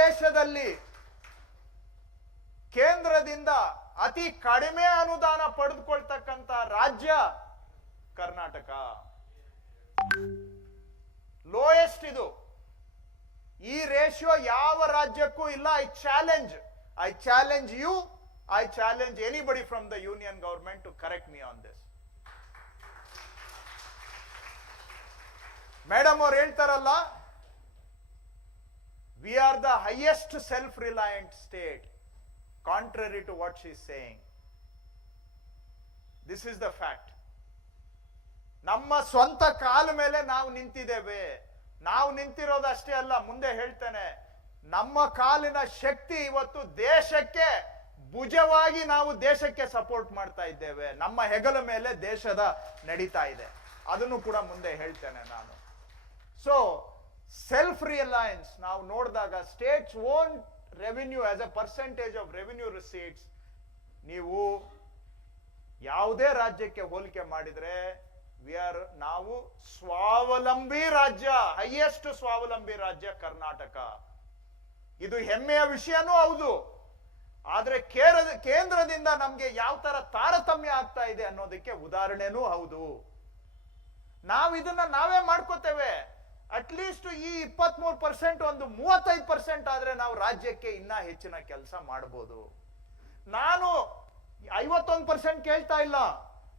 ದೇಶದಲ್ಲಿ ಕೇಂದ್ರದಿಂದ ಅತಿ ಕಡಿಮೆ ಅನುದಾನ ಪಡೆದುಕೊಳ್ತಕ್ಕಂತ ರಾಜ್ಯ ಕರ್ನಾಟಕ. ಲೋಯೆಸ್ಟ್ ಇದು. ಈ ರೇಷಿಯೋ ಯಾವ ರಾಜ್ಯಕ್ಕೂ ಇಲ್ಲ. I challenge I challenge you I challenge anybody from the union government to correct me on this madam ಅವ್ರು ಹೇಳ್ತಾರಲ್ಲ we are the self reliant state, contrary to what she is saying. This is the fact. ನಮ್ಮ ಸ್ವಂತ ಕಾಲ ಮೇಲೆ ನಾವು ನಿಂತಿದ್ದೇವೆ. ನಾವು ನಿಂತಿರೋದು ಅಷ್ಟೇ ಅಲ್ಲ ಮುಂದೆ ಹೇಳ್ತೇನೆ. ನಮ್ಮ ಕಾಲಿನ ಶಕ್ತಿ ಇವತ್ತು ದೇಶಕ್ಕೆ ಭುಜವಾಗಿ ನಾವು ದೇಶಕ್ಕೆ ಸಪೋರ್ಟ್ ಮಾಡ್ತಾ ಇದ್ದೇವೆ. ನಮ್ಮ ಹೆಗಲ ಮೇಲೆ ದೇಶದ ನಡೀತಾ ಇದೆ. ಅದನ್ನು ಕೂಡ ಮುಂದೆ ಹೇಳ್ತೇನೆ ನಾನು. ಸೊ ಸೆಲ್ಫ್ ರಿಯಲಯನ್ಸ್ ನಾವು ನೋಡಿದಾಗ states own revenue as a percentage of revenue receipts ನೀವು ಯಾವುದೇ ರಾಜ್ಯಕ್ಕೆ ಹೋಲಿಕೆ ಮಾಡಿದ್ರೆ ವಿ ಆರ್ ನಾವು ಸ್ವಾವಲಂಬಿ ರಾಜ್ಯ ಹೈಯೆಸ್ಟ್ ಸ್ವಾವಲಂಬಿ ರಾಜ್ಯ ಕರ್ನಾಟಕ. ಇದು ಹೆಮ್ಮೆಯ ವಿಷಯನೂ ಹೌದು. ಆದರೆ ಕೇರ ಕೇಂದ್ರದಿಂದ ನಮಗೆ ಯಾವ ತರ ತಾರತಮ್ಯ ಆಗ್ತಾ ಇದೆ ಅನ್ನೋದಕ್ಕೆ ಉದಾಹರಣೆನೂ ಹೌದು. ನಾವು ಇದನ್ನ ನಾವೇ ಮಾಡ್ಕೋತೇವೆ. ಅಟ್ಲೀಸ್ಟ್ ಈ ಇಪ್ಪತ್ತ್ ಮೂರು ಪರ್ಸೆಂಟ್ ಒಂದು ಮೂವತ್ತೈದು ಪರ್ಸೆಂಟ್ ಆದ್ರೆ ನಾವು ರಾಜ್ಯಕ್ಕೆ ಇನ್ನ ಹೆಚ್ಚಿನ ಕೆಲಸ ಮಾಡಬಹುದು ನಾನು ಐವತ್ತೊಂದು ಪರ್ಸೆಂಟ್ ಕೇಳ್ತಾ ಇಲ್ಲ.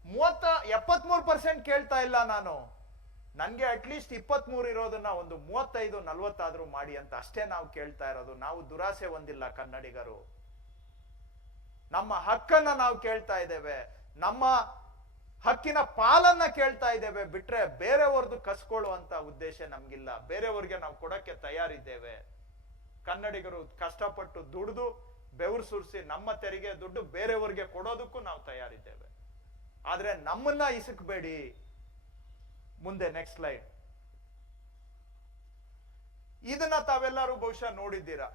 ಮೂವತ್ತ, ಎಪ್ಪತ್ಮೂರು ಪರ್ಸೆಂಟ್ ಕೇಳ್ತಾ ಇಲ್ಲ ನಾನು. ನನ್ಗೆ ಅಟ್ಲೀಸ್ಟ್ ಇಪ್ಪತ್ಮೂರು ಇರೋದನ್ನ ಒಂದು ಮೂವತ್ತೈದು, ನಲ್ವತ್ತಾದ್ರೂ ಮಾಡಿ ಅಂತ ಅಷ್ಟೇ ನಾವು ಕೇಳ್ತಾ ಇರೋದು. ನಾವು ದುರಾಸೆ ಹೊಂದಿಲ್ಲ ಕನ್ನಡಿಗರು. ನಮ್ಮ ಹಕ್ಕನ್ನ ನಾವು ಕೇಳ್ತಾ ಇದ್ದೇವೆ. ನಮ್ಮ ಹಕ್ಕಿನ ಪಾಲನ್ನ ಕೇಳ್ತಾ ಇದ್ದೇವೆ. ಬಿಟ್ರೆ ಬೇರೆಯವ್ರದ್ದು ಕಸ್ಕೊಳ್ಳುವಂತ ಉದ್ದೇಶ ನಮ್ಗಿಲ್ಲ. ಬೇರೆಯವ್ರಿಗೆ ನಾವು ಕೊಡಕ್ಕೆ ತಯಾರಿದ್ದೇವೆ. ಕನ್ನಡಿಗರು ಕಷ್ಟಪಟ್ಟು ದುಡಿದು ಬೆವರು ಸುರಿಸಿ ನಮ್ಮ ತೆರಿಗೆ ದುಡ್ಡು ಬೇರೆಯವ್ರಿಗೆ ಕೊಡೋದಕ್ಕೂ ನಾವು ತಯಾರಿದ್ದೇವೆ. ಆದ್ರೆ ನಮ್ಮನ್ನ ಇಸಕ್ಬೇಡಿ. ಮುಂದೆ ನೆಕ್ಸ್ಟ್ ಸ್ಲೈಡ್ ಇದನ್ನ ತಾವೆಲ್ಲರೂ ಬಹುಶಃ ನೋಡಿದ್ದೀರಾ.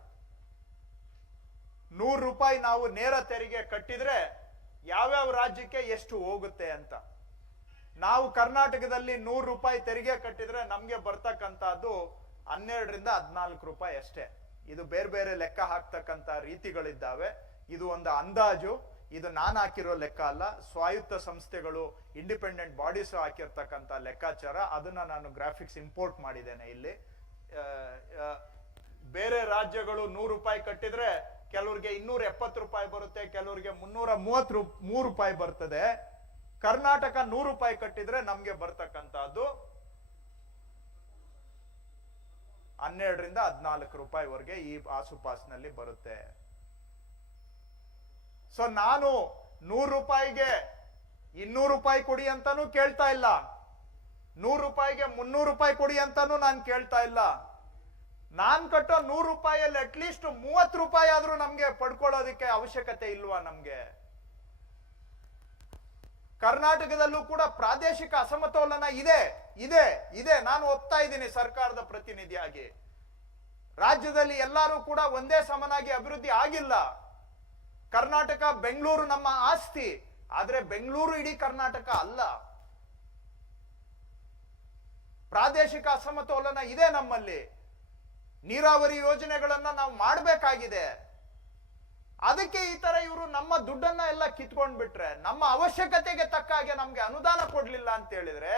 ನೂರು ರೂಪಾಯಿ ನಾವು ನೇರ ತೆರಿಗೆ ಕಟ್ಟಿದ್ರೆ ಯಾವ್ಯಾವ ರಾಜ್ಯಕ್ಕೆ ಎಷ್ಟು ಹೋಗುತ್ತೆ ಅಂತ. ನಾವು ಕರ್ನಾಟಕದಲ್ಲಿ ನೂರು ರೂಪಾಯಿ ತೆರಿಗೆ ಕಟ್ಟಿದ್ರೆ ನಮಗೆ ಬರ್ತಕ್ಕಂಥದ್ದು ಹನ್ನೆರಡರಿಂದ ಹದಿನಾಲ್ಕು ರೂಪಾಯಿ ಅಷ್ಟೇ. ಇದು ಬೇರೆ ಬೇರೆ ಲೆಕ್ಕ ಹಾಕ್ತಕ್ಕಂಥ ರೀತಿಗಳಿದ್ದಾವೆ. ಇದು ಒಂದು ಅಂದಾಜು. ಇದು ನಾನು ಹಾಕಿರೋ ಲೆಕ್ಕ ಅಲ್ಲ. ಸ್ವಾಯತ್ತ ಸಂಸ್ಥೆಗಳು ಇಂಡಿಪೆಂಡೆಂಟ್ ಬಾಡೀಸ್ ಹಾಕಿರ್ತಕ್ಕಂಥ ಲೆಕ್ಕಾಚಾರ. ಅದನ್ನ ನಾನು ಗ್ರಾಫಿಕ್ಸ್ ಇಂಪೋರ್ಟ್ ಮಾಡಿದ್ದೇನೆ ಇಲ್ಲಿ. ಬೇರೆ ರಾಜ್ಯಗಳು ನೂರು ರೂಪಾಯಿ ಕಟ್ಟಿದ್ರೆ ಕೆಲವ್ರಿಗೆ ಇನ್ನೂರ ಎಪ್ಪತ್ತು ರೂಪಾಯಿ ಬರುತ್ತೆ, ಕೆಲವ್ರಿಗೆ ಮುನ್ನೂರ ಮೂವತ್ತು ರೂ ಮೂರು ರೂಪಾಯಿ ಬರ್ತದೆ. ಕರ್ನಾಟಕ ನೂರು ರೂಪಾಯಿ ಕಟ್ಟಿದ್ರೆ ನಮ್ಗೆ ಬರ್ತಕ್ಕಂಥದ್ದು ಹನ್ನೆರಡರಿಂದ ಹದಿನಾಲ್ಕು ರೂಪಾಯಿವರೆಗೆ ಈ ಆಸುಪಾಸಿನಲ್ಲಿ ಬರುತ್ತೆ. ಸೊ ನಾನು ನೂರು ರೂಪಾಯಿಗೆ ಇನ್ನೂರು ರೂಪಾಯಿ ಕೊಡಿ ಅಂತಾನು ಕೇಳ್ತಾ ಇಲ್ಲ. ನೂರು ರೂಪಾಯಿಗೆ ಮುನ್ನೂರು ರೂಪಾಯಿ ಕೊಡಿ ಅಂತಾನು ನಾನು ಕೇಳ್ತಾ ಇಲ್ಲ. ನಾನ್ ಕಟ್ಟೋ ನೂರು ರೂಪಾಯಿಯಲ್ಲಿ ಅಟ್ಲೀಸ್ಟ್ ಮೂವತ್ತು ರೂಪಾಯಿ ಆದ್ರೂ ನಮ್ಗೆ ಪಡ್ಕೊಳ್ಳೋದಕ್ಕೆ ಅವಶ್ಯಕತೆ ಇಲ್ವಾ ನಮ್ಗೆ? ಕರ್ನಾಟಕದಲ್ಲೂ ಕೂಡ ಪ್ರಾದೇಶಿಕ ಅಸಮತೋಲನ ಇದೆ ಇದೆ ಇದೆ. ನಾನು ಒಪ್ತಾ ಇದ್ದೀನಿ ಸರ್ಕಾರದ ಪ್ರತಿನಿಧಿಯಾಗಿ. ರಾಜ್ಯದಲ್ಲಿ ಎಲ್ಲರೂ ಕೂಡ ಒಂದೇ ಸಮನಾಗಿ ಅಭಿವೃದ್ಧಿ ಆಗಿಲ್ಲ. ಕರ್ನಾಟಕ, ಬೆಂಗಳೂರು ನಮ್ಮ ಆಸ್ತಿ. ಆದ್ರೆ ಬೆಂಗಳೂರು ಇಡೀ ಕರ್ನಾಟಕ ಅಲ್ಲ. ಪ್ರಾದೇಶಿಕ ಅಸಮತೋಲನ ಇದೆ ನಮ್ಮಲ್ಲಿ. ನೀರಾವರಿ ಯೋಜನೆಗಳನ್ನ ನಾವು ಮಾಡಬೇಕಾಗಿದೆ. ಅದಕ್ಕೆ ಈ ತರ ಇವರು ನಮ್ಮ ದುಡ್ಡನ್ನ ಎಲ್ಲ ಕಿತ್ಕೊಂಡ್ ಬಿಟ್ರೆ ನಮ್ಮ ಅವಶ್ಯಕತೆಗೆ ತಕ್ಕ ಹಾಗೆ ನಮ್ಗೆ ಅನುದಾನ ಕೊಡ್ಲಿಲ್ಲ ಅಂತ ಹೇಳಿದ್ರೆ,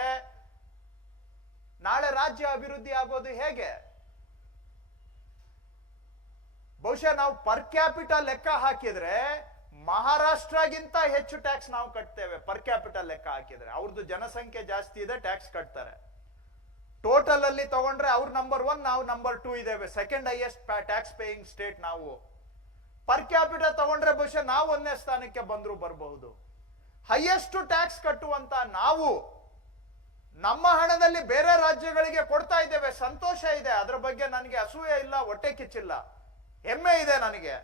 ನಾಳೆ ರಾಜ್ಯ ಅಭಿವೃದ್ಧಿ ಆಗೋದು ಹೇಗೆ? ಬಹುಶಃ ನಾವು ಪರ್ ಕ್ಯಾಪಿಟಲ್ ಲೆಕ್ಕ ಹಾಕಿದ್ರೆ, ಮಹಾರಾಷ್ಟ್ರಗಿಂತ ಹೆಚ್ಚು ಟ್ಯಾಕ್ಸ್ ನಾವು ಕಟ್ತೇವೆ ಪರ್ ಕ್ಯಾಪಿಟಲ್ ಲೆಕ್ಕ ಹಾಕಿದ್ರೆ. ಅವ್ರದ್ದು ಜನಸಂಖ್ಯೆ ಜಾಸ್ತಿ ಇದೆ ಟ್ಯಾಕ್ಸ್ ಕಟ್ತಾರೆ. ಟೋಟಲ್ ಅಲ್ಲಿ ತಗೊಂಡ್ರೆ ಅವ್ರು ನಂಬರ್ ಒನ್ ನಾವು ನಂಬರ್ ಟೂ ಇದ್ದೇವೆ. Second highest tax paying state ನಾವು. ಪರ್ ಕ್ಯಾಪಿಟಲ್ ತಗೊಂಡ್ರೆ ಬಹುಶಃ ನಾವು ಒಂದನೇ ಸ್ಥಾನಕ್ಕೆ ಬಂದರೂ ಬರಬಹುದು. ಹೈಯೆಸ್ಟ್ ಟ್ಯಾಕ್ಸ್ ಕಟ್ಟುವಂತ ನಾವು ನಮ್ಮ ಹಣದಲ್ಲಿ ಬೇರೆ ರಾಜ್ಯಗಳಿಗೆ ಕೊಡ್ತಾ ಇದ್ದೇವೆ. ಸಂತೋಷ ಇದೆ. ಅದರ ಬಗ್ಗೆ ನನಗೆ ಅಸೂಯೆ ಇಲ್ಲ, ಹೊಟ್ಟೆ ಕಿಚ್ಚಿಲ್ಲ. ಹೆಮ್ಮೆ ಇದೆ ನನಗೆ.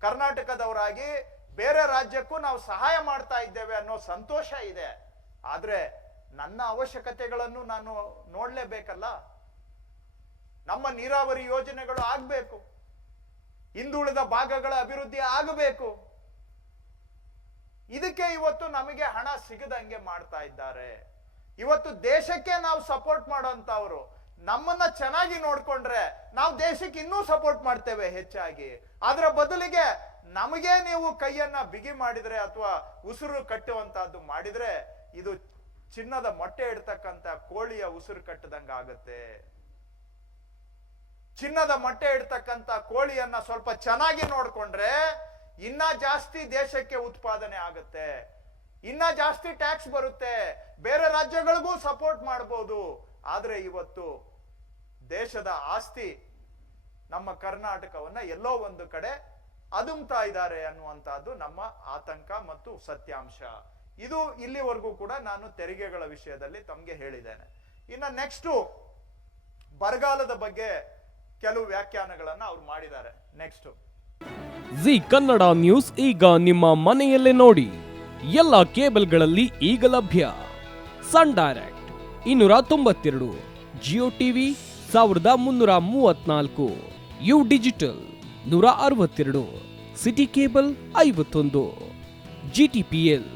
ಕರ್ನಾಟಕದವರಾಗಿ ಬೇರೆ ರಾಜ್ಯಕ್ಕೂ ನಾವು ಸಹಾಯ ಮಾಡ್ತಾ ಇದ್ದೇವೆ ಅನ್ನೋ ಸಂತೋಷ ಇದೆ. ಆದ್ರೆ ನನ್ನ ಅವಶ್ಯಕತೆಗಳನ್ನು ನಾನು ನೋಡ್ಲೇಬೇಕಲ್ಲ? ನಮ್ಮ ನೀರಾವರಿ ಯೋಜನೆಗಳು ಆಗಬೇಕು. ಹಿಂದುಳಿದ ಭಾಗಗಳ ಅಭಿವೃದ್ಧಿ ಆಗಬೇಕು. ಇದಕ್ಕೆ ಇವತ್ತು ನಮಗೆ ಹಣ ಸಿಗದಂಗೆ ಮಾಡ್ತಾ ಇದ್ದಾರೆ. ಇವತ್ತು ದೇಶಕ್ಕೆ ನಾವು ಸಪೋರ್ಟ್ ಮಾಡೋಂಥವ್ರು, ನಮ್ಮನ್ನ ಚೆನ್ನಾಗಿ ನೋಡ್ಕೊಂಡ್ರೆ ನಾವು ದೇಶಕ್ಕೆ ಇನ್ನೂ ಸಪೋರ್ಟ್ ಮಾಡ್ತೇವೆ ಹೆಚ್ಚಾಗಿ. ಅದರ ಬದಲಿಗೆ ನಮಗೆ ನೀವು ಕೈಯನ್ನ ಬಿಗಿ ಮಾಡಿದ್ರೆ ಅಥವಾ ಉಸಿರು ಕಟ್ಟುವಂತಹದ್ದು ಮಾಡಿದ್ರೆ ಇದು ಚಿನ್ನದ ಮೊಟ್ಟೆ ಇಡ್ತಕ್ಕಂತ ಕೋಳಿಯ ಉಸಿರು ಕಟ್ಟದಂಗ ಆಗುತ್ತೆ. ಚಿನ್ನದ ಮೊಟ್ಟೆ ಇಡ್ತಕ್ಕಂತ ಕೋಳಿಯನ್ನ ಸ್ವಲ್ಪ ಚೆನ್ನಾಗಿ ನೋಡ್ಕೊಂಡ್ರೆ ಇನ್ನ ಜಾಸ್ತಿ ದೇಶಕ್ಕೆ ಉತ್ಪಾದನೆ ಆಗುತ್ತೆ. ಇನ್ನ ಜಾಸ್ತಿ ಟ್ಯಾಕ್ಸ್ ಬರುತ್ತೆ. ಬೇರೆ ರಾಜ್ಯಗಳಿಗೂ ಸಪೋರ್ಟ್ ಮಾಡಬಹುದು ಆದ್ರೆ ಇವತ್ತು ದೇಶದ ಆಸ್ತಿ ನಮ್ಮ ಕರ್ನಾಟಕವನ್ನ ಎಲ್ಲೋ ಒಂದು ಕಡೆ ಅದುಮ್ತಾ ಇದ್ದಾರೆ ಅನ್ನುವಂತಹದ್ದು ನಮ್ಮ ಆತಂಕ ಮತ್ತು ಸತ್ಯಾಂಶ. ಇದು ಇಲ್ಲಿವರೆಗೂ ಕೂಡ ನಾನು ತೆರಿಗೆಗಳ ವಿಷಯದಲ್ಲಿ ತಮಗೆ ಹೇಳಿದ್ದೇನೆ. ಇನ್ನ ನೆಕ್ಸ್ಟು ಬರಗಾಲದ ಬಗ್ಗೆ ಕೆಲವು ವ್ಯಾಖ್ಯಾನಗಳನ್ನು ಅವ್ರು ಮಾಡಿದ್ದಾರೆ. ನೆಕ್ಸ್ಟ್. ಜಿ ಕನ್ನಡ ನ್ಯೂಸ್ ಈಗ ನಿಮ್ಮ ಮನೆಯಲ್ಲೇ ನೋಡಿ. ಎಲ್ಲ ಕೇಬಲ್ಗಳಲ್ಲಿ ಈಗ ಲಭ್ಯ. ಸನ್ ಡೈರೆಕ್ಟ್ ಇನ್ನೂರ ತೊಂಬತ್ತೆರಡು, ಜಿಯೋ ಟಿವಿ ಸಾವಿರದ ಮುನ್ನೂರ ಮೂವತ್ನಾಲ್ಕು ಯು ಡಿಜಿಟಲ್ ನೂರ ಅರವತ್ತೆರಡು, ಸಿಟಿ ಕೇಬಲ್ ಐವತ್ತೊಂದು ಜಿಟಿಪಿಎಲ್